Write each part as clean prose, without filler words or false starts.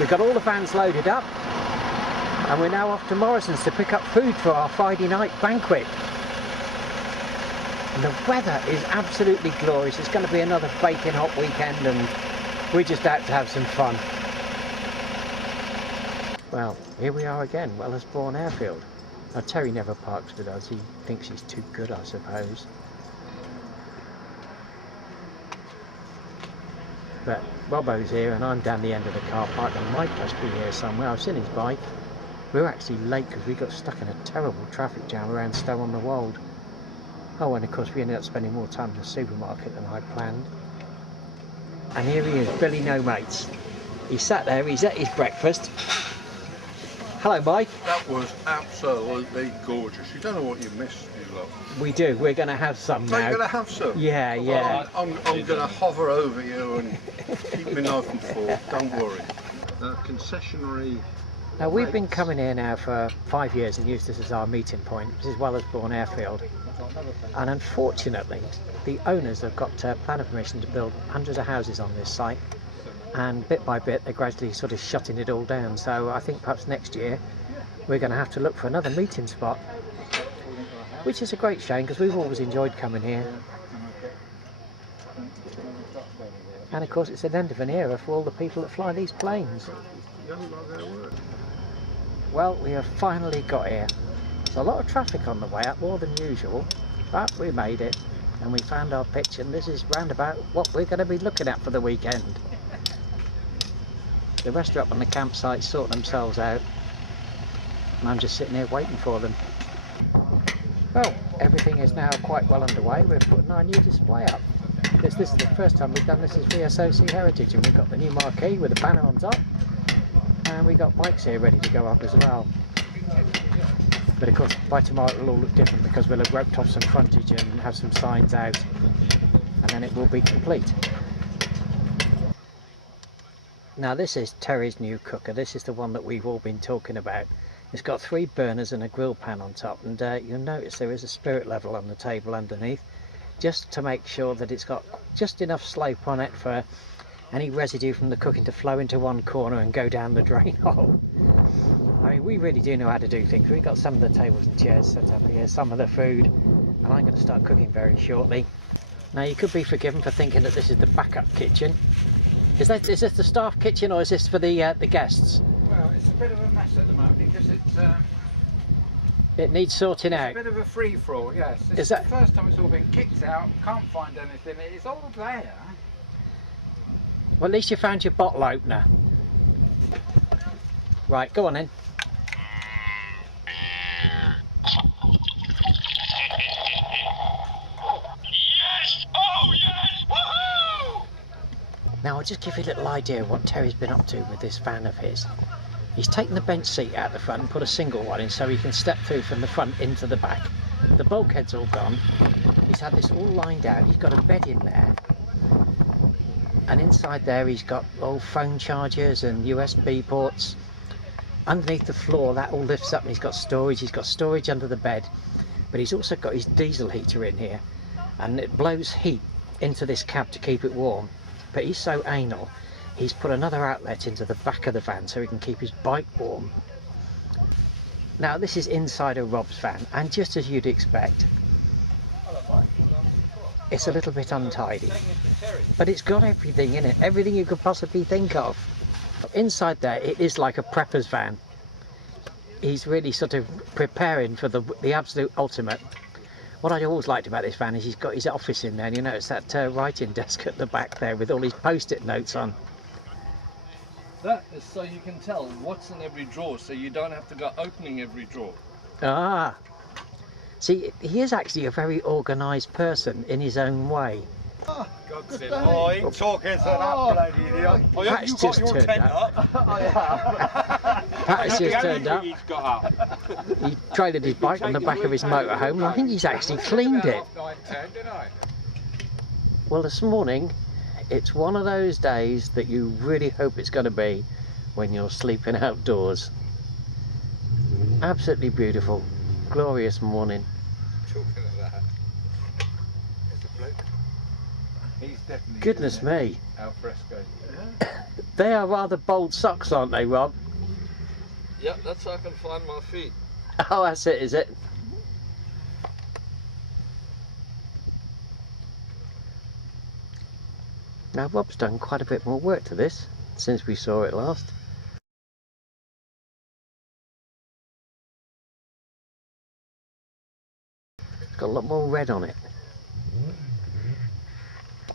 We've got all the vans loaded up and we're now off to Morrison's to pick up food for our Friday night banquet. And the weather is absolutely glorious. It's going to be another baking hot weekend and we're just out to have some fun. Well, here we are again, Wellersbourne Airfield. Now Terry never parks with us, he thinks he's too good, I suppose. But Robbo's here and I'm down the end of the car park and Mike must be here somewhere. I've seen his bike. We're actually late because we got stuck in a terrible traffic jam around Stow-on-the-Wold. Oh, and of course we ended up spending more time in the supermarket than I planned. And here he is, Billy No Mates. He's sat there, he's at his breakfast. Hello, Mike. That was absolutely gorgeous. You don't know what you missed, you lot. We do. We're going to have some now. Are you going to have some? Yeah, yeah. I'm going to hover over you and keep me knife and fork. Don't worry. Concessionary. Now we've been coming here now for 5 years and used this as our meeting point. This is Wellersbourne Airfield. And unfortunately, the owners have got planning permission to build hundreds of houses on this site. And bit by bit they're gradually sort of shutting it all down, so I think perhaps next year we're going to have to look for another meeting spot, which is a great shame because we've always enjoyed coming here. And of course it's an end of an era for all the people that fly these planes. Well, we have finally got here. There's a lot of traffic on the way up, more than usual, but we made it and we found our pitch, and this is round about what we're going to be looking at for the weekend. The rest are up on the campsite sorting themselves out and I'm just sitting here waiting for them. Well, everything is now quite well underway. We're putting our new display up. This is the first time we've done this as VSOC Heritage, and we've got the new marquee with a banner on top and we've got bikes here ready to go up as well. But of course by tomorrow it will all look different because we'll have roped off some frontage and have some signs out, and then it will be complete. Now this is Terry's new cooker. This is the one that we've all been talking about. It's got 3 burners and a grill pan on top, and you'll notice there is a spirit level on the table underneath, just to make sure that it's got just enough slope on it for any residue from the cooking to flow into one corner and go down the drain hole. I mean, we really do know how to do things. We've got some of the tables and chairs set up here, some of the food, and I'm going to start cooking very shortly. Now you could be forgiven for thinking that this is the backup kitchen. Is this the staff kitchen or is this for the guests? Well, it's a bit of a mess at the moment because it needs sorting out. It's a bit of a free-for-all, yes. This is the first time it's all been kicked out, can't find anything, it's all there. Well, at least you found your bottle opener. Right, go on then. Now I'll just give you a little idea of what Terry's been up to with this van of his. He's taken the bench seat out the front and put a single one in so he can step through from the front into the back. The bulkhead's all gone. He's had this all lined out. He's got a bed in there. And inside there he's got old phone chargers and USB ports. Underneath the floor that all lifts up and he's got storage. He's got storage under the bed. But he's also got his diesel heater in here. And it blows heat into this cab to keep it warm. But he's so anal, he's put another outlet into the back of the van so he can keep his bike warm. Now this is inside a Rob's van, and just as you'd expect, it's a little bit untidy. But it's got everything in it, everything you could possibly think of. Inside there, it is like a prepper's van. He's really sort of preparing for the absolute ultimate. What I always liked about this van is he's got his office in there, and you notice that writing desk at the back there with all his post-it notes on. That is so you can tell what's in every drawer, so you don't have to go opening every drawer. Ah, see, he is actually a very organised person in his own way. Oh, God's sake. Oh, I ain't talking to that bloody idiot. Oh, yeah, you got your tent up. Pat's just turned up. He's got up. He traded his bike on the back of his motorhome, and I think he's actually cleaned it. Well, this morning, it's one of those days that you really hope it's going to be when you're sleeping outdoors. Absolutely beautiful, glorious morning. Talking of that, there's a bloke. He's definitely Goodness me. al fresco. They are rather bold socks, aren't they, Rob? Yep, that's so I can find my feet. Oh, that's it, is it? Now, Rob's done quite a bit more work to this since we saw it last. It's got a lot more red on it.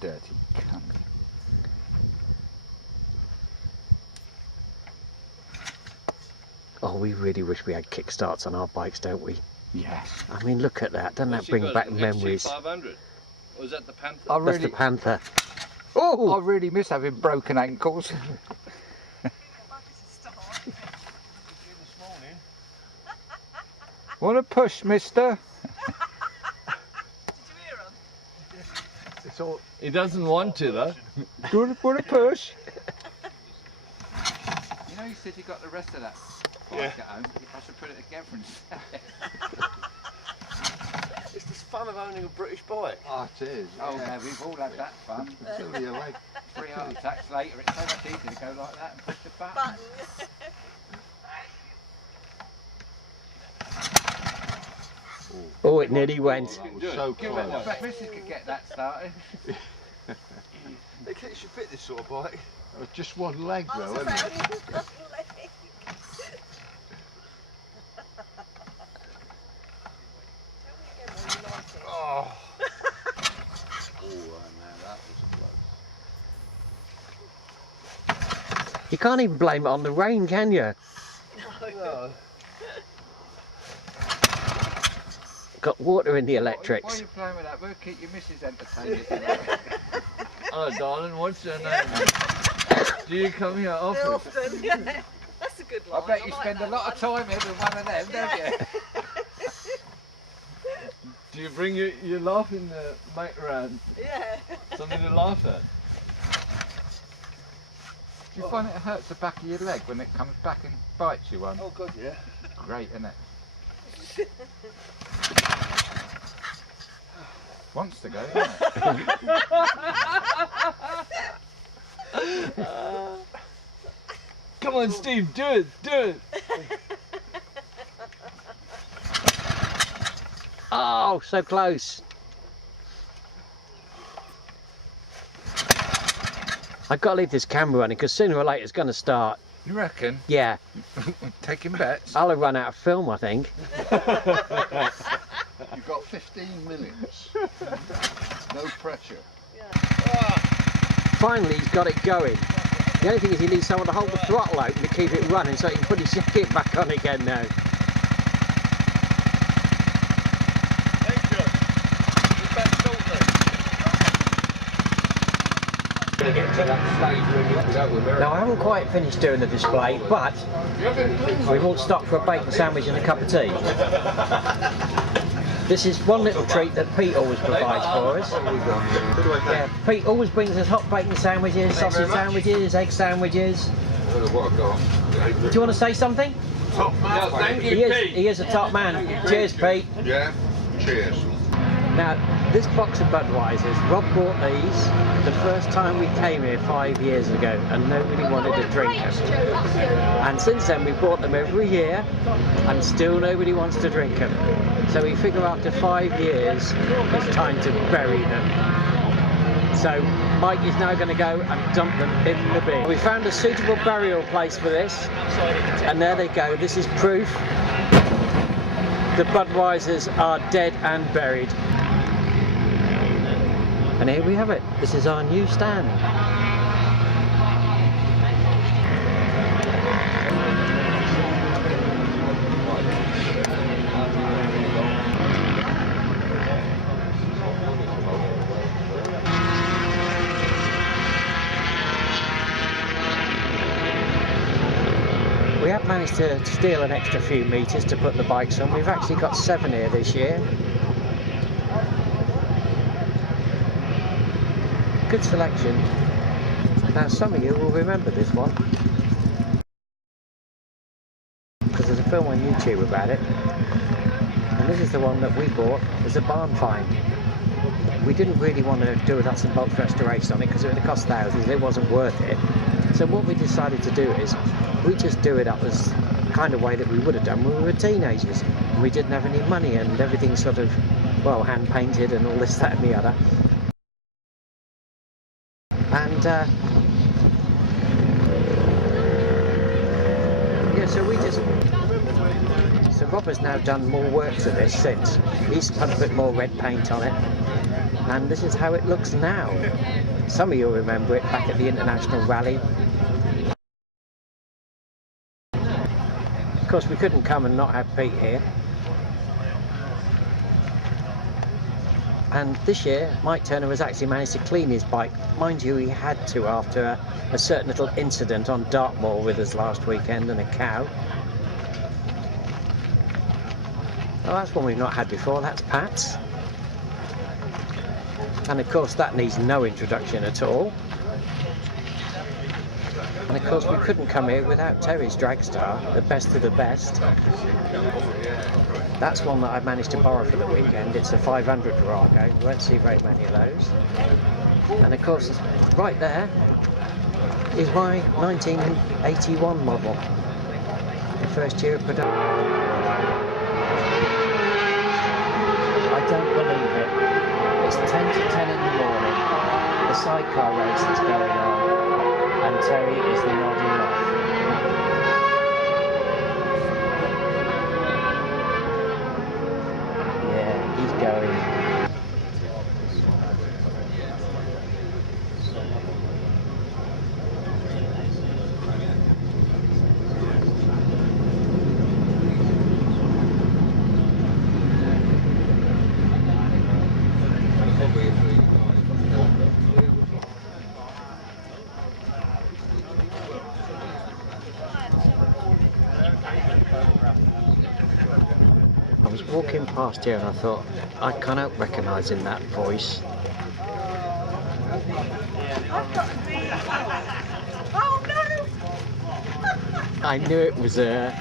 Dirty cunt. Oh, we really wish we had kickstarts on our bikes, don't we? Yes. I mean, look at that. Doesn't What's that he bring got, back an memories? XT500? Or is that the Panther? That's the Panther. Oh! I really miss having broken ankles. Want a push, mister? It's all. He doesn't want to though. Want a push? You know, you said you got the rest of that bike at home. I should put it together and sell it. It's the fun of owning a British bike. Oh, it is. Oh, yeah, we've all had that fun. It's only a leg. 3 heart attacks later, it's so much easier to go like that and push the button. Oh, it nearly went. That was so Give close. it a bet. Mrs. could get that started. They think you should fit this sort of bike. Oh, just one leg though, isn't it? Oh. Man, that was close. You can't even blame it on the rain, can you? No. Got water in the Why are electrics. you playing with that? We'll keep your missus entertained. Oh, darling, what's your name? Do you come here often? Often, yeah. That's a good line. I bet you like spend a that lot one. of time here with one of them, don't you? Do you bring your laughing mate around? Yeah. Something to laugh at? Do you find it hurts the back of your leg when it comes back and bites you one? Oh God, yeah. Great, isn't it? Wants to go, doesn't it? Come on, Steve, do it, do it. Oh, so close. I've got to leave this camera running because sooner or later it's going to start. You reckon? Yeah, Taking bets? I'll have run out of film, I think. You've got 15 minutes. No pressure. Finally, he's got it going. The only thing is he needs someone to hold the throttle open to keep it running so he can put his jacket back on again now. Now, I haven't quite finished doing the display, but we've all stopped for a bacon sandwich and a cup of tea. This is one little treat that Pete always provides for us. Yeah, Pete always brings us hot bacon sandwiches, sausage sandwiches, egg sandwiches. Do you want to say something? Top man. Thank you, Pete. He is a top man. Cheers, Pete. Yeah. Cheers. Now, this box of Budweisers, Rob bought these the first time we came here 5 years ago, and nobody wanted to drink them. And since then, we bought them every year, and still nobody wants to drink them. So we figure after 5 years, it's time to bury them. So Mike is now going to go and dump them in the bin. We found a suitable burial place for this, and there they go. This is proof the Budweisers are dead and buried. And here we have it. This is our new stand. We have managed to steal an extra few metres to put the bikes on. We've actually got 7 here this year. Good selection. Now some of you will remember this one because there's a film on YouTube about it, and this is the one that we bought as a barn find. we didn't really want to do a nuts and bolts restoration on it because it would have cost thousands. It wasn't worth it. So what we decided to do is we just do it up as the kind of way that we would have done when we were teenagers. And we didn't have any money and everything sort of, well, hand painted and all this, that and the other. And yeah, so we just... So Rob has now done more work to this since. He's put a bit more red paint on it. And this is how it looks now. Some of you will remember it back at the International Rally. Of course, we couldn't come and not have Pete here. And this year, Mike Turner has actually managed to clean his bike. Mind you, he had to after a certain little incident on Dartmoor with us last weekend and a cow. Well, that's one we've not had before, that's Pat's. And of course that needs no introduction at all. And of course we couldn't come here without Terry's Dragstar, the best of the best. That's one that I managed to borrow for the weekend. It's a 500 Virago, you won't see very many of those. And of course right there is my 1981 model, the first year of production. I don't believe it. It's 10 to 10 in the morning, the sidecar race that's going on, and Terry is nodding off. Yeah, he's going. I was walking past here and I thought, I can't help recognising that voice. Oh no! I knew it was her.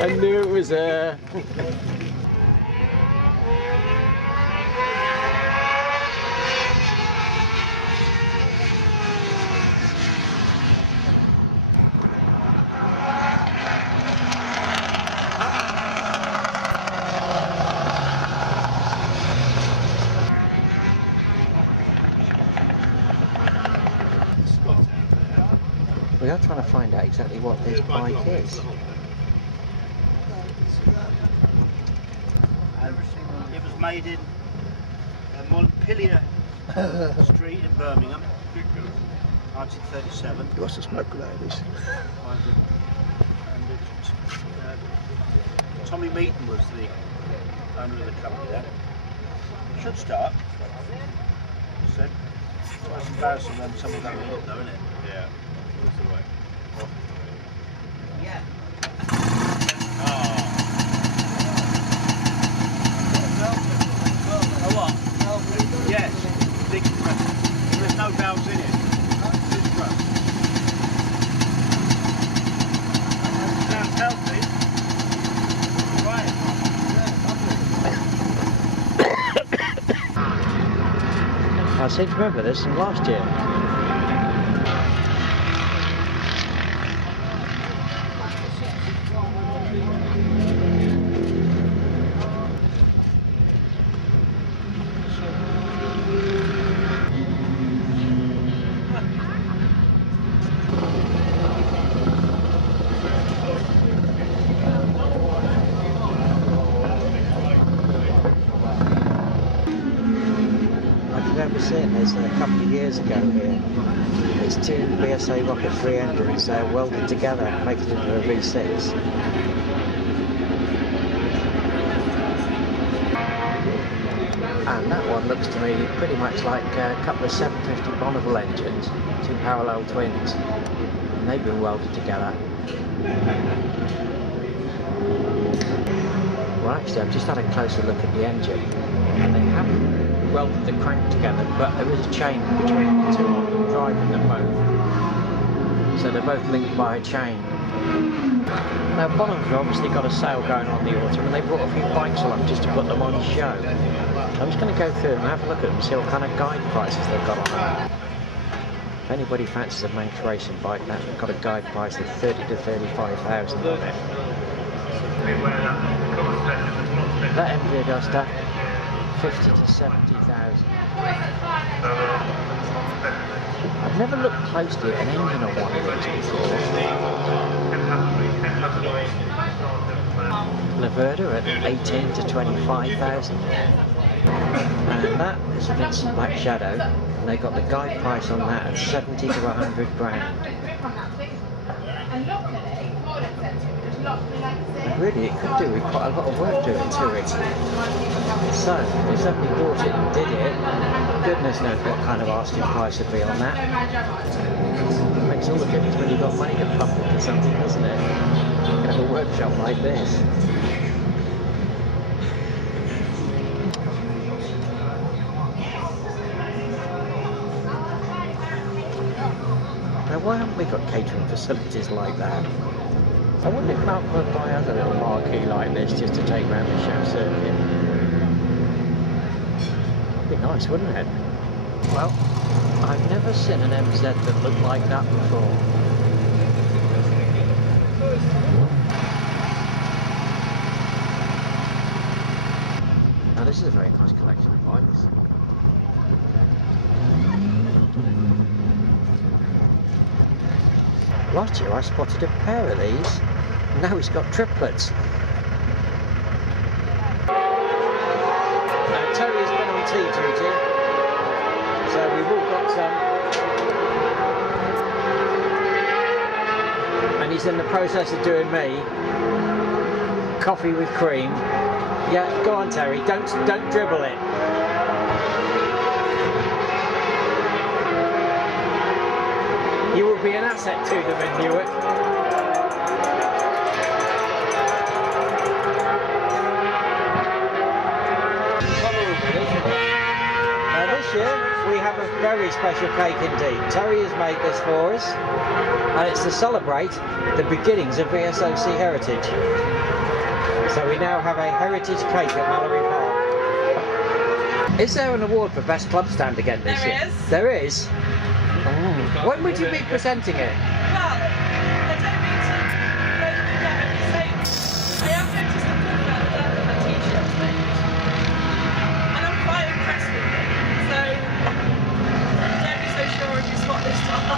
I knew it was her. We are trying to find out exactly what this bike is. It was made in Montpellier Street in Birmingham, 1937. You lost a smoke without this. Tommy Meaton was the owner of the company then. Should start. Said. It's embarrassing when someone's having a look though, isn't it? Yeah. Yeah. Oh what? Yes. Big press. There's no valves in it. Big press. Sounds healthy. Right. I seem to remember this from last year. I remember seeing this a couple of years ago here. It's two VSA Rocket 3 engines welded together, making it into a V6. And that one looks to me pretty much like a couple of 750 Bonneville engines, two parallel twins, and they've been welded together. Well, actually, I've just had a closer look at the engine, and they haven't welded the crank together, but there is a chain between the two of them driving them both. So they're both linked by a chain. Now, Bonneville's obviously got a sale going on in the autumn, and they brought a few bikes along just to put them on show. I'm just going to go through them and have a look at them and see what kind of guide prices they've got on them. If anybody fancies a Manx racing bike, that's got a guide price of 30 to 35,000 on it. That Envy Augusta, 50 to 70,000. I've never looked closely at an engine on one of these before. Laverda at 18 to 25,000. And that is Vincent Black Shadow, and they got the guide price on that at 70 to 100 grand. And really, it could do with quite a lot of work doing to it. So, if somebody bought it and did it, goodness knows what kind of asking price would be on that. It makes all the difference when you've got money to pump into something, doesn't it? You can have a workshop like this. Now, why haven't we got catering facilities like that? I wonder if Mount would buy us a little marquee like this just to take round the show circuit. That'd be nice, wouldn't it? Well, I've never seen an MZ that looked like that before. Now this is a very nice collection of bikes. Last year I spotted a pair of these, and now he's got triplets. Now Terry's been on tea duty, so we've all got some. And he's in the process of doing me coffee with cream. Yeah, go on Terry, don't dribble it. You will be an asset to them in Newark. Now this year we have a very special cake indeed. Terry has made this for us, and it's to celebrate the beginnings of VSOC Heritage. So we now have a heritage cake at Mallory Park. Is there an award for best club stand again this year? There is. Oh. When would you be presenting it? Well, I don't mean to say, I have noticed the good about the t-shirts made, and I'm quite impressed with them, so don't be so sure if you spot this time.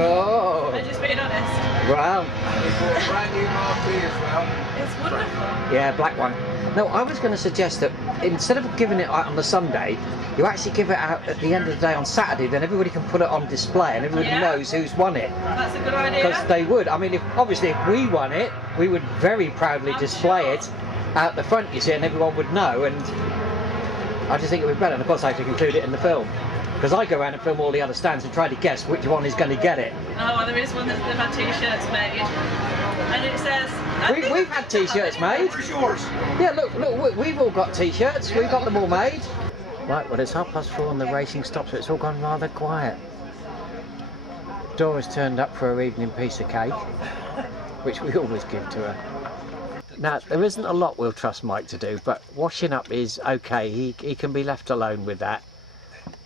Oh! I'm just being honest. Wow. We've got a brand new marquee as well. It's wonderful. Yeah, black one. No, I was going to suggest that instead of giving it out on the Sunday, you actually give it out at the end of the day on Saturday, then everybody can put it on display and everybody knows who's won it. That's a good idea. Because they would. I mean, obviously if we won it, we would very proudly display it out the front, you see, and everyone would know, and I just think it would be better. And of course I have to include it in the film. Because I go around and film all the other stands and try to guess which one is going to get it. Oh, well, there is one that they've had t-shirts made. And it says... We've had t-shirts made. Where's yours? Yeah, look, we've all got t-shirts. We've got them all made. Right, well, it's 4:30 and the racing stops, so it's all gone rather quiet. Dora's turned up for her evening piece of cake, which we always give to her. Now, there isn't a lot we'll trust Mike to do, but washing up is okay. He can be left alone with that.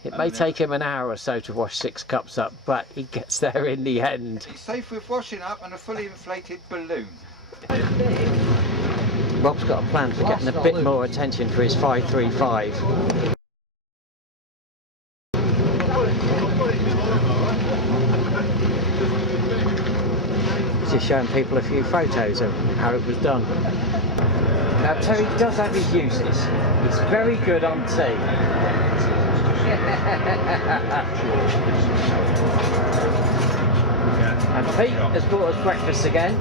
It may take him an hour or so to wash 6 cups up, but he gets there in the end. It's safe with washing up and a fully inflated balloon. Rob's got a plan for getting a bit more attention for his 535. Just showing people a few photos of how it was done. Now Terry does have his uses. He's very good on tea. And Pete has brought us breakfast again.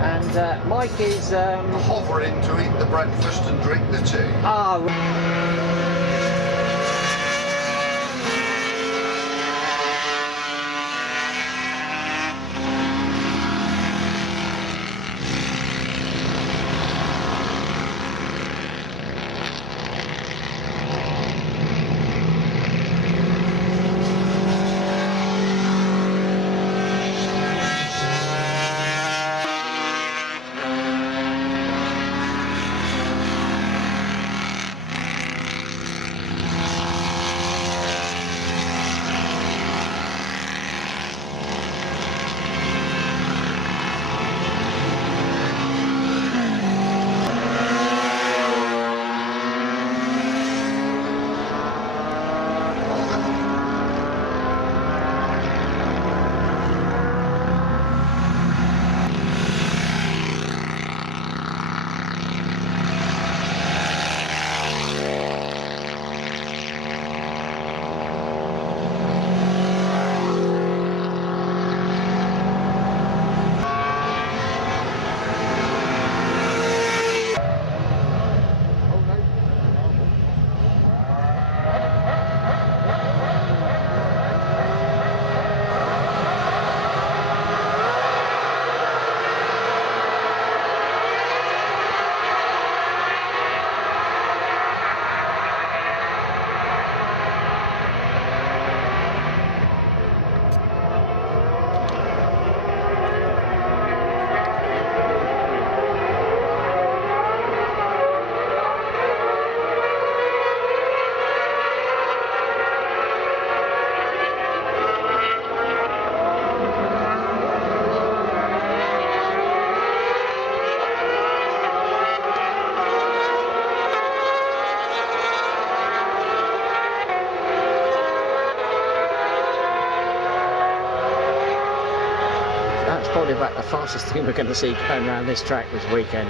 And Mike is Hovering to eat the breakfast and drink the tea. That's probably about the fastest thing we're going to see going around this track this weekend.